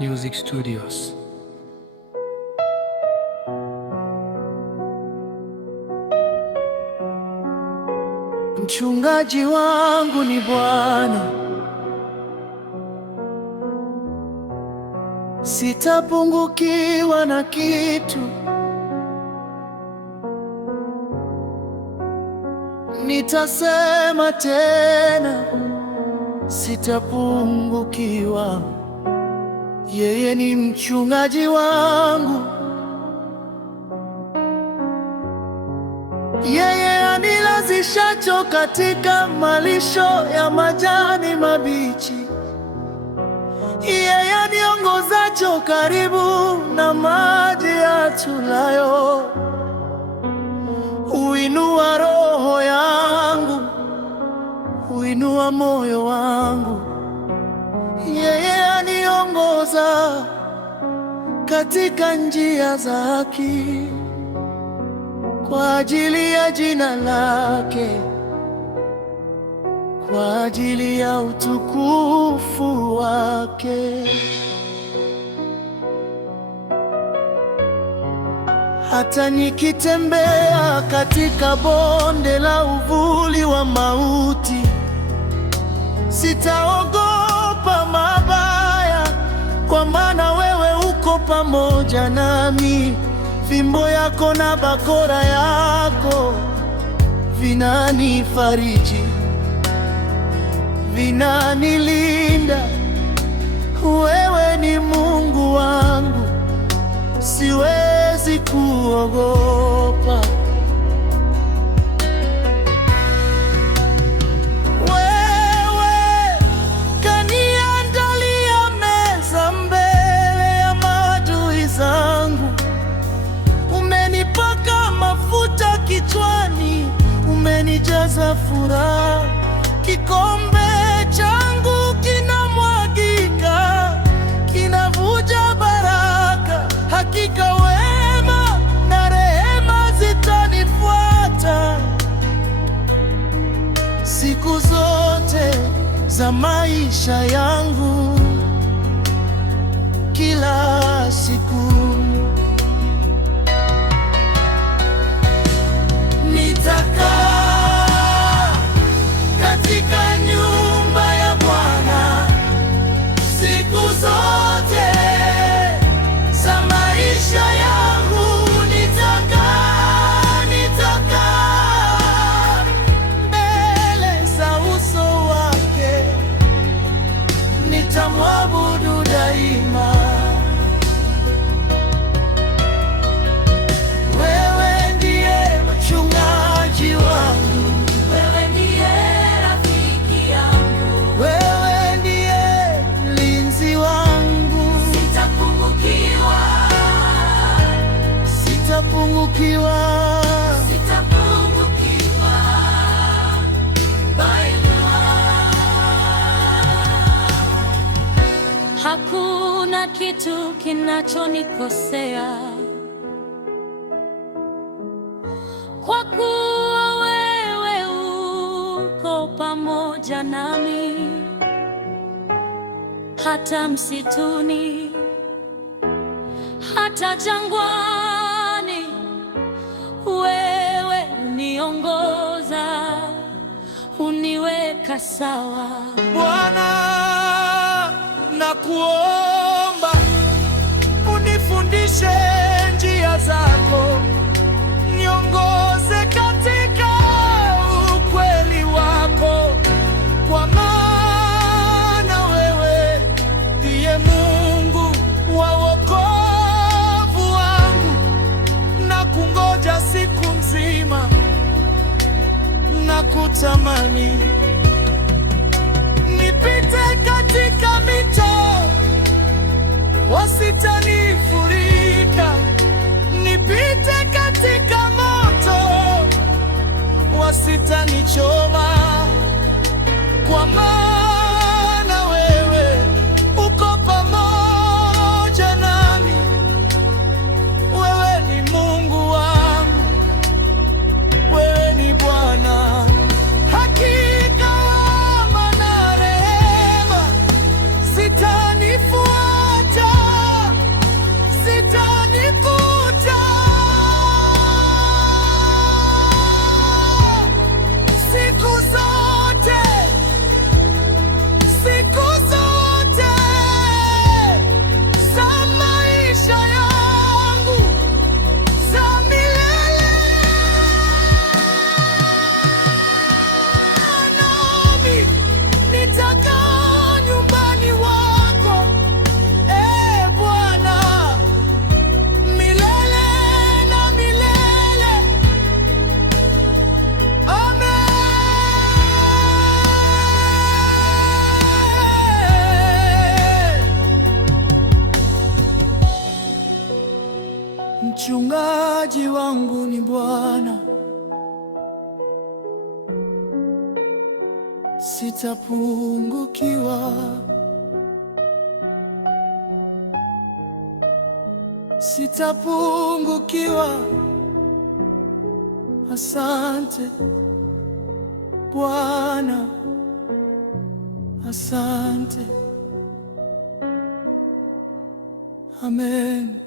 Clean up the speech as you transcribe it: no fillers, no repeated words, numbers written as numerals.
Music Studios. Mchungaji wangu ni Bwana, sitapungukiwa na kitu. Nitasema tena, sitapungukiwa. Yeye ni mchungaji wangu, yeye anilazishacho katika malisho ya majani mabichi, yeye aniongozacho karibu na maji yatuliyo. Huinua roho yangu, huinua moyo wangu. Yeye aniongoza katika njia za haki kwa ajili ya jina lake, kwa ajili ya utukufu wake. Hata nikitembea katika bonde la uvuli wa mauti, sitaogopa mabaya, kwa maana wewe uko pamoja nami. Fimbo yako na bakora yako vinanifariji, vinanilinda. Wewe ni Mungu wangu, siwezi kuogopa. Wewe kaniandalia meza mbele ya maadui zangu. Umenipaka mafuta kichwani, umenijaza furaha. Kikombe changu kinamwagika, kinavuja baraka. Hakika wema na rehema zitanifuata siku zote za maisha yangu, kila siku. Nitakaa katika nyumba ya Bwana siku zote za maisha yangu. Nitakaa mbele za uso wake, nitamwabudu daima. Hakuna kitu kinachonikosea, kwa kuwa wewe uko pamoja nami. Hata msituni, hata jangwani, wewe uniongoza, uniweka sawa. Bwana, nakuomba unifundishe njia zako, niongoze katika ukweli wako, kwa maana wewe ndiye Mungu wa wokovu wangu. Na kungoja siku nzima na kutamani, nipite katika mito wasitanifurika, nipite katika moto wasitanichoma, kwa maana wewe uko pamoja nami. Wewe ni Mungu wangu, wewe ni Bwana. Hakika Mchungaji wangu ni Bwana, sitapungukiwa, sitapungukiwa. Asante Bwana, asante. Amen.